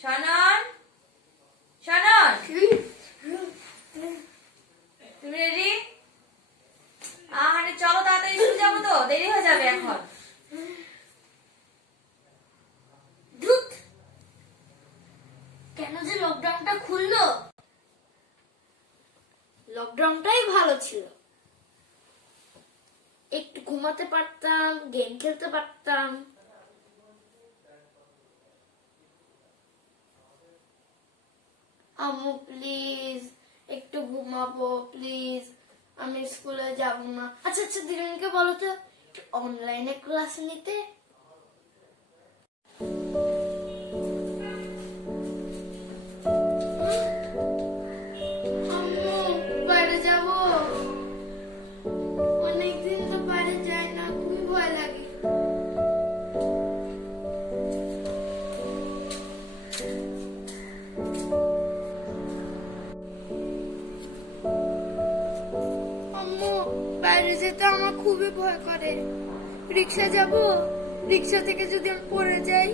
শানন? শানন? তুমি রেডি আহারে মানে চলো তাড়াতাড়ি স্কুল যাব তো, দেরি হয়ে যাবে এখন। কেন যে লকডাউনটা খুললো? লকডাউনটাই ভালো ছিল। একটু ঘুমাতে পারতাম গেম খেলতে পারতাম। আম্মু, প্লিজ, একটু ঘুমাবো, প্লিজ, আমি স্কুলে যাব না। আচ্ছা আচ্ছা দিদিকে বলো তো অনলাইনে ক্লাস নিতে? বাইরে যেতে আমার খুবই ভয় করে। রিক্সা যাব? রিক্সা থেকে যদি আমি পড়ে যাই?